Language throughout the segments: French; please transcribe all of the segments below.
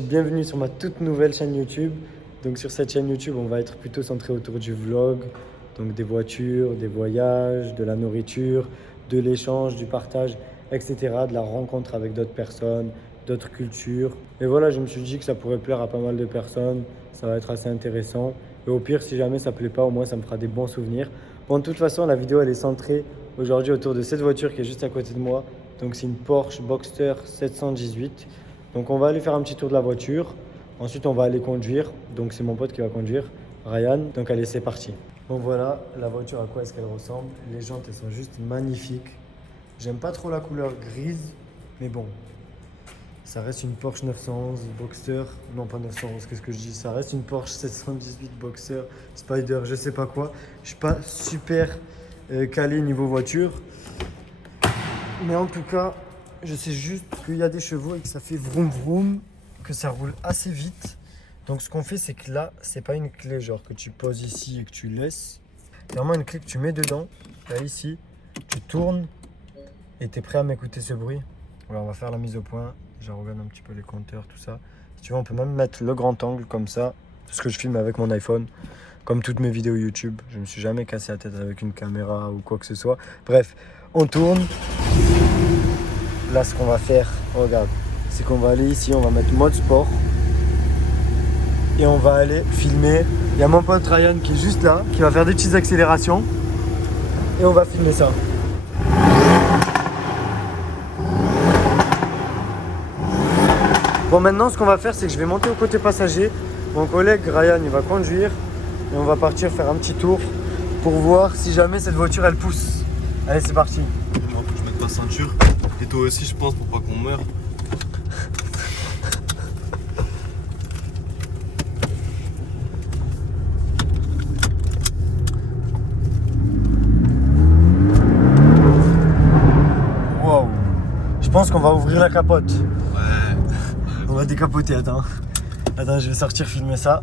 Bienvenue sur ma toute nouvelle chaîne YouTube. Donc sur cette chaîne YouTube, on va être plutôt centré autour du vlog, donc des voitures, des voyages, de la nourriture, de l'échange, du partage, etc. De la rencontre avec d'autres personnes, d'autres cultures. Et voilà, je me suis dit que ça pourrait plaire à pas mal de personnes. Ça va être assez intéressant. Et au pire, si jamais ça plaît pas, au moins ça me fera des bons souvenirs. Bon, de toute façon, la vidéo elle est centrée aujourd'hui autour de cette voiture qui est juste à côté de moi. Donc c'est une Porsche Boxster 718. Donc on va aller faire un petit tour de la voiture. Ensuite on va aller conduire. Donc c'est mon pote qui va conduire, Ryan. Donc allez, c'est parti. Bon voilà, la voiture à quoi est-ce qu'elle ressemble. Les jantes elles sont juste magnifiques. J'aime pas trop la couleur grise, mais bon. Ça reste une Porsche 911 Boxster. Non pas 911, qu'est-ce que je dis. Ça reste une Porsche 718 Boxster Spider, je sais pas quoi. Je suis pas super calé niveau voiture. Mais en tout cas, je sais juste qu'il y a des chevaux et que ça fait vroom vroom, que ça roule assez vite. Donc ce qu'on fait, c'est que là, c'est pas une clé genre que tu poses ici et que tu laisses. C'est vraiment une clé que tu mets dedans, là ici, tu tournes et tu es prêt à m'écouter ce bruit. Voilà, on va faire la mise au point. Je regarde un petit peu les compteurs, tout ça. Si tu veux, on peut même mettre le grand angle comme ça, parce que je filme avec mon iPhone. Comme toutes mes vidéos YouTube, je me suis jamais cassé la tête avec une caméra ou quoi que ce soit. Bref, on tourne. Là, ce qu'on va faire, regarde, c'est qu'on va aller ici, on va mettre mode sport. Et on va aller filmer. Il y a mon pote Ryan qui est juste là, qui va faire des petites accélérations. Et on va filmer ça. Bon, maintenant, ce qu'on va faire, c'est que je vais monter au côté passager. Mon collègue Ryan, il va conduire. Et on va partir faire un petit tour pour voir si jamais cette voiture, elle pousse. Allez, c'est parti. Moi, faut que je mette ma ceinture. Et toi aussi, je pense, pour pas qu'on meure. Wow. Je pense qu'on va ouvrir la capote. Ouais. On va décapoter, attends. Attends, je vais sortir filmer ça.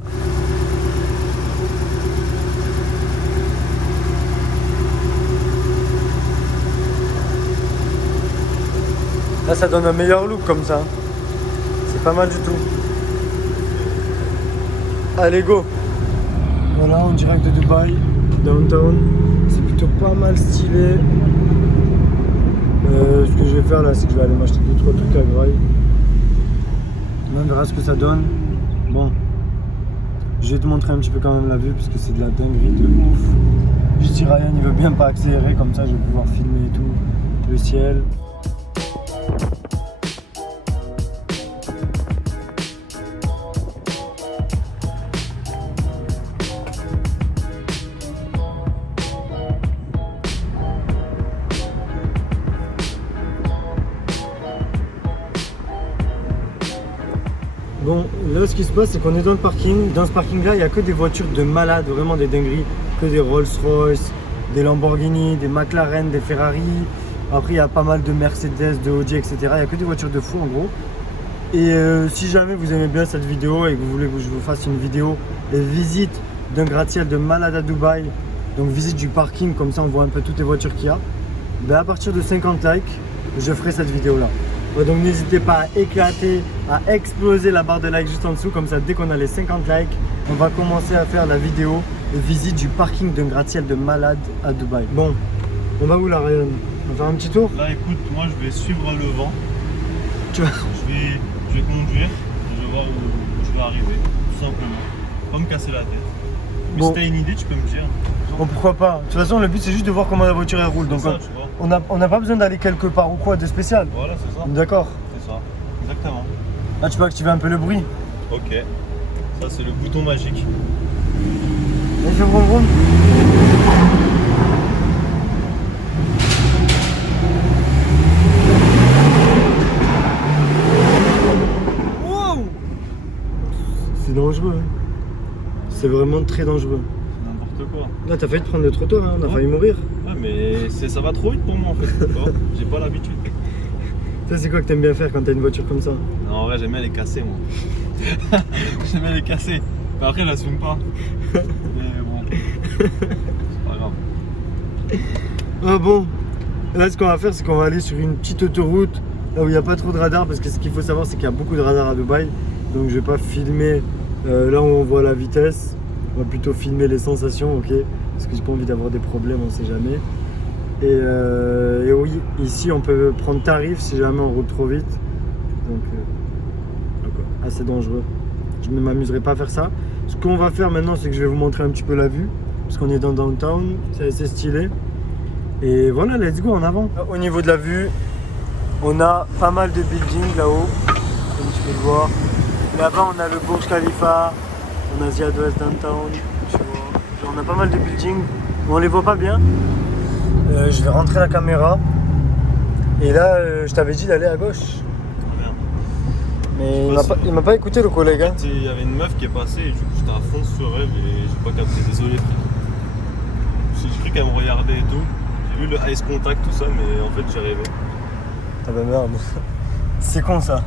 Là, ça donne un meilleur look comme ça. C'est pas mal du tout. Allez, go. Voilà, en direct de Dubaï, downtown. C'est plutôt pas mal stylé. Ce que je vais faire là, c'est que je vais aller m'acheter 2-3 trucs à Grail. On verra ce que ça donne. Bon, je vais te montrer un petit peu quand même la vue parce que c'est de la dinguerie de ouf. Juste si Ryan il veut bien pas accélérer, comme ça je vais pouvoir filmer et tout, le ciel. Bon, là ce qui se passe c'est qu'on est dans le parking. Dans ce parking là il n'y a que des voitures de malades, vraiment des dingueries. Que des Rolls Royce, des Lamborghini, des McLaren, des Ferrari. Après il y a pas mal de Mercedes, de Audi, etc. Il n'y a que des voitures de fou en gros. Et si jamais vous aimez bien cette vidéo et que vous voulez que je vous fasse une vidéo de visite d'un gratte-ciel de malade à Dubaï, donc visite du parking, comme ça on voit un peu toutes les voitures qu'il y a, ben à partir de 50 likes, je ferai cette vidéo là. Ouais, donc n'hésitez pas à éclater, à exploser la barre de like juste en dessous, comme ça dès qu'on a les 50 likes, on va commencer à faire la vidéo de visite du parking d'un gratte-ciel de malade à Dubaï. Bon, on va où là Ryan? On va faire un petit tour? Là, écoute, moi, je vais suivre le vent. Tu vois? Je vais conduire. Et je vais voir où je vais arriver, tout simplement. Pas me casser la tête. Mais Bon. si t'as une idée, tu peux me dire. Bon, pourquoi pas? De toute façon, le but c'est juste de voir comment la voiture elle roule. Donc C'est ça, tu vois. on n'a pas besoin d'aller quelque part ou quoi de spécial. Voilà, c'est ça. D'accord. C'est ça. Exactement. Là, tu peux activer un peu le bruit. Ok. Ça, c'est le bouton magique. Il fait vroom vroom. Wow! C'est dangereux. Hein. C'est vraiment très dangereux. C'est n'importe quoi. Là, t'as failli te prendre le trottoir, hein. On a Ouais. failli mourir. Ouais, mais ça va trop vite pour moi en fait. Tu vois. J'ai pas l'habitude. Ça, c'est quoi que t'aimes bien faire quand t'as une voiture comme ça? Non, en vrai, j'aime bien les casser, moi. J'aime bien les casser. Mais après, je l'assume pas. Mais bon, c'est pas grave. Ah bon? Là, ce qu'on va faire, c'est qu'on va aller sur une petite autoroute là où il n'y a pas trop de radars, parce que ce qu'il faut savoir, c'est qu'il y a beaucoup de radars à Dubaï. Donc je vais pas filmer là où on voit la vitesse. On va plutôt filmer les sensations, ok? Parce que j'ai pas envie d'avoir des problèmes, on sait jamais. Et oui, ici on peut prendre tarif si jamais on roule trop vite. Donc assez dangereux. Je ne m'amuserai pas à faire ça. Ce qu'on va faire maintenant, c'est que je vais vous montrer un petit peu la vue. Parce qu'on est dans downtown, c'est assez stylé. Et voilà, let's go, en avant. Au niveau de la vue, on a pas mal de buildings là-haut, comme tu peux le voir. Là-bas, on a le Burj Khalifa, on a Ziyad West Downtown, tu vois. Genre, on a pas mal de buildings, mais on les voit pas bien. Je vais rentrer la caméra. Et là, je t'avais dit d'aller à gauche. Mais il m'a pas écouté, le collègue. En fait, il y avait une meuf qui est passée et du coup j'étais à fond sur elle et j'ai pas capté. Désolé frère. J'ai cru qu'elle me regardait et tout. J'ai vu le ice contact, tout ça, mais en fait j'ai rêvé. Ah bah merde. C'est con ça.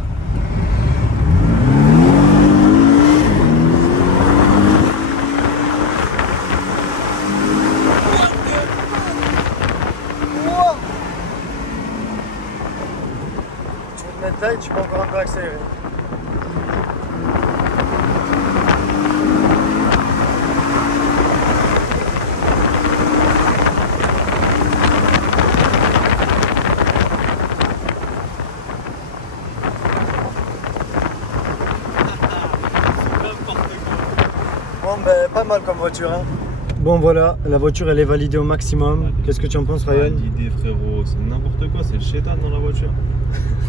Tu veux te mettre là et tu peux encore un peu accélérer. Bon ben pas mal comme voiture hein. Bon voilà, la voiture elle est validée au maximum. Qu'est-ce que tu en penses Ryan? L'idée frérot, c'est n'importe quoi, c'est le chétan dans la voiture.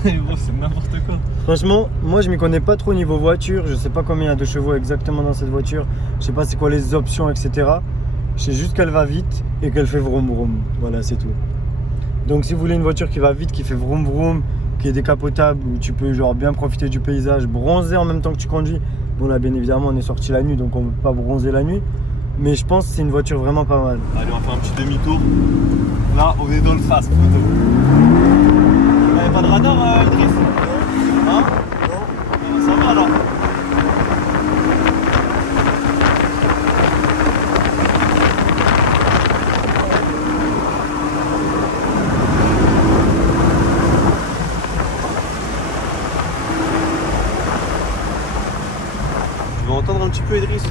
Gros, c'est n'importe quoi. Franchement, moi je m'y connais pas trop niveau voiture. Je sais pas combien il y a de chevaux exactement dans cette voiture. Je sais pas c'est quoi les options, etc. Je sais juste qu'elle va vite et qu'elle fait vroom vroom. Voilà, c'est tout. Donc si vous voulez une voiture qui va vite, qui fait vroom vroom, qui est décapotable, où tu peux genre bien profiter du paysage, bronzer en même temps que tu conduis. Bon là bien évidemment on est sorti la nuit donc on peut pas bronzer la nuit. Mais je pense que c'est une voiture vraiment pas mal. Allez, on va faire un petit demi-tour. Là, on est dans le fast. Y'avait pas de radar, Idriss? Hein? Non. Ça va alors. Tu vas entendre un petit peu, Idriss?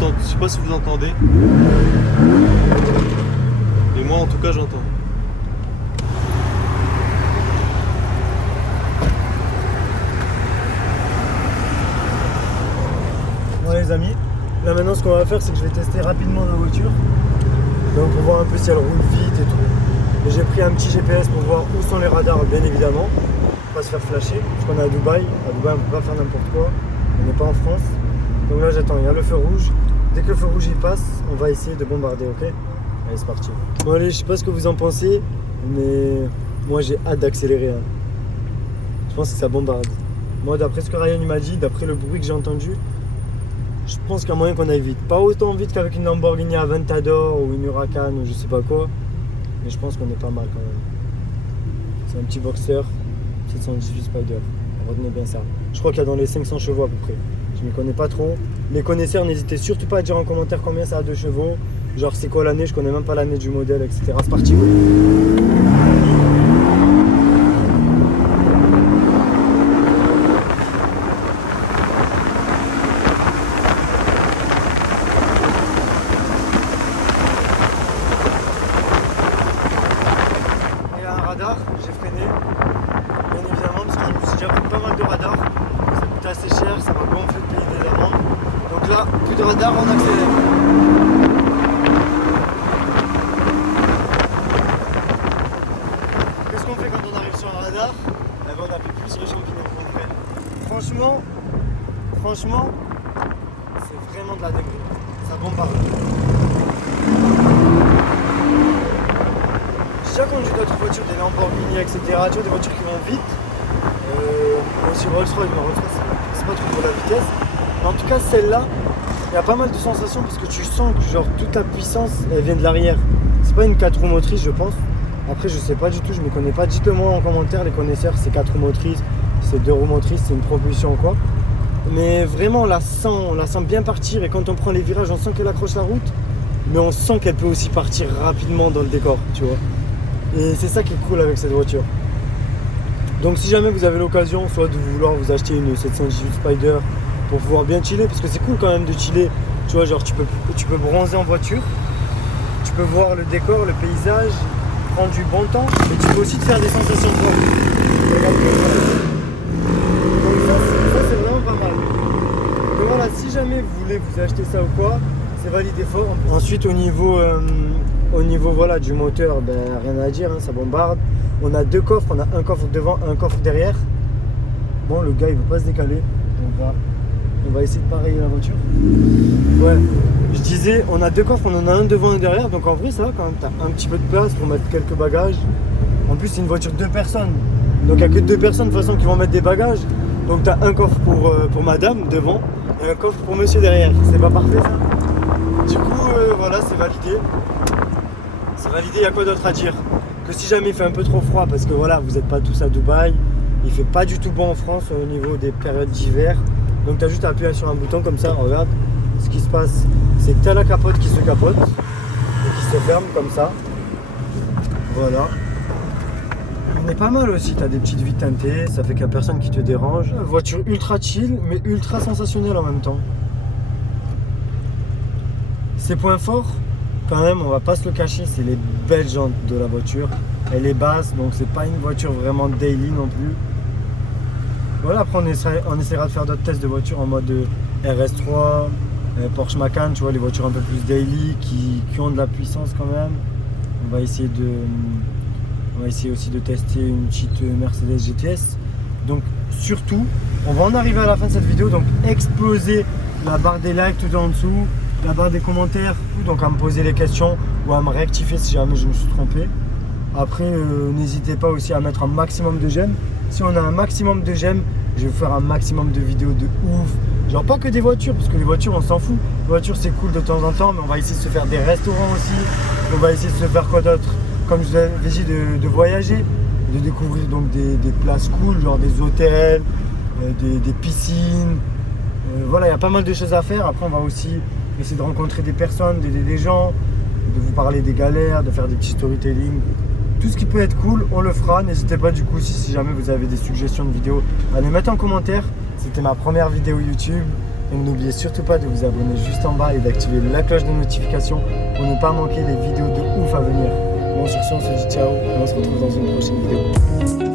Je sais pas si vous entendez. Et moi en tout cas j'entends. Bon les amis, là maintenant ce qu'on va faire c'est que je vais tester rapidement la voiture. Donc pour voir un peu si elle roule vite et tout. Et j'ai pris un petit GPS pour voir où sont les radars bien évidemment. Pour pas se faire flasher. Parce qu'on est à Dubaï. À Dubaï on peut pas faire n'importe quoi. On n'est pas en France. Donc là j'attends, il y a le feu rouge. Dès que le feu rouge il passe, on va essayer de bombarder, ok? Allez c'est parti. Bon allez, je sais pas ce que vous en pensez, mais moi j'ai hâte d'accélérer. Hein. Je pense que ça bombarde. Moi d'après ce que Ryan m'a dit, d'après le bruit que j'ai entendu, je pense qu'il y a moyen qu'on aille vite. Pas autant vite qu'avec une Lamborghini Aventador ou une Huracan ou je sais pas quoi, mais je pense qu'on est pas mal quand même. C'est un petit boxer, 718 Spider. Retenez bien ça. Je crois qu'il y a dans les 500 chevaux à peu près. Je ne m'y connais pas trop. Les connaisseurs, n'hésitez surtout pas à dire en commentaire combien ça a de chevaux. Genre c'est quoi l'année, je connais même pas l'année du modèle, etc. C'est parti. Il y a un radar, j'ai freiné. Bien évidemment, parce que je me suis déjà pris pas mal de radars. Ça coûte assez cher, ça m'a gonflé de payer des amendes. Donc là, plus de radar, on accélère. Qu'est-ce qu'on fait quand on arrive sur un radar? Eh ben, on appuie plus sur les champignons. Franchement, c'est vraiment de la dinguerie. Ça bombarde. J'ai déjà conduit d'autres voitures, des Lamborghini, etc. Tu vois, des voitures qui vont vite. Aussi Rolls-Royce, mais Rolls-Royce, c'est pas trop pour la vitesse. Mais en tout cas, celle-là, il y a pas mal de sensations parce que tu sens que genre toute la puissance, elle vient de l'arrière. C'est pas une 4 roues motrices, je pense. Après, je sais pas du tout, je me connais pas. Dites-le-moi en commentaire, les connaisseurs, c'est 4 roues motrices, c'est 2 roues motrices, c'est une propulsion ou quoi. Mais vraiment, on la sent bien partir et quand on prend les virages, on sent qu'elle accroche la route. Mais on sent qu'elle peut aussi partir rapidement dans le décor, tu vois. Et c'est ça qui est cool avec cette voiture. Donc si jamais vous avez l'occasion, soit de vouloir vous acheter une 718 Spider pour pouvoir bien chiller, parce que c'est cool quand même de chiller, tu vois, genre tu peux bronzer en voiture, tu peux voir le décor, le paysage, prendre du bon temps, mais tu peux aussi te faire des sensations fortes. Donc ça c'est vraiment pas mal. Donc voilà, si jamais vous voulez vous acheter ça ou quoi, c'est validé fort. Ensuite au niveau voilà, du moteur, ben, rien à dire, hein, ça bombarde. On a deux coffres, on a un coffre devant, un coffre derrière. Bon, le gars il veut pas se décaler, on va essayer de pareiller la voiture. Ouais, je disais, on a deux coffres, on en a un devant et un derrière, donc en vrai ça va quand même, t'as un petit peu de place pour mettre quelques bagages. En plus c'est une voiture de 2 personnes, donc il n'y a que 2 personnes de toute façon qui vont mettre des bagages. Donc t'as un coffre pour madame devant et un coffre pour monsieur derrière. C'est pas parfait ça? Du coup voilà, c'est validé. C'est validé, il y a quoi d'autre à dire? Que si jamais il fait un peu trop froid, parce que voilà, vous n'êtes pas tous à Dubaï, il fait pas du tout bon en France au niveau des périodes d'hiver. Donc tu as juste à appuyer sur un bouton comme ça, regarde. Ce qui se passe, c'est que tu as la capote qui se capote et qui se ferme comme ça. Voilà. On est pas mal aussi, tu as des petites vitres teintées, ça fait qu'il n'y a personne qui te dérange. Voiture ultra chill, mais ultra sensationnelle en même temps. Ses points forts, quand même, on va pas se le cacher, c'est les belles jantes de la voiture. Elle est basse, donc c'est pas une voiture vraiment daily non plus. Voilà, après on essaiera de faire d'autres tests de voitures en mode RS3, Porsche Macan, tu vois, les voitures un peu plus daily qui ont de la puissance quand même. On va essayer aussi de tester une petite Mercedes GTS. Donc surtout, on va en arriver à la fin de cette vidéo, donc exploser la barre des likes tout en dessous, la barre des commentaires, donc à me poser les questions ou à me rectifier si jamais je me suis trompé. Après, n'hésitez pas aussi à mettre un maximum de j'aime. Si on a un maximum de j'aime, je vais faire un maximum de vidéos de ouf. Genre pas que des voitures, parce que les voitures on s'en fout. Les voitures c'est cool de temps en temps, mais on va essayer de se faire des restaurants aussi. On va essayer de se faire quoi d'autre? Comme je vous avais dit, de voyager, de découvrir donc des places cool, genre des hôtels, des piscines. Voilà, il y a pas mal de choses à faire. Après on va aussi essayer de rencontrer des personnes, d'aider des gens, de vous parler des galères, de faire des petits storytelling. Tout ce qui peut être cool, on le fera. N'hésitez pas du coup, si jamais vous avez des suggestions de vidéos, à les mettre en commentaire. C'était ma première vidéo YouTube. Donc n'oubliez surtout pas de vous abonner juste en bas et d'activer la cloche de notification pour ne pas manquer les vidéos de ouf à venir. Bon, sur ce, on se dit ciao et on se retrouve dans une prochaine vidéo.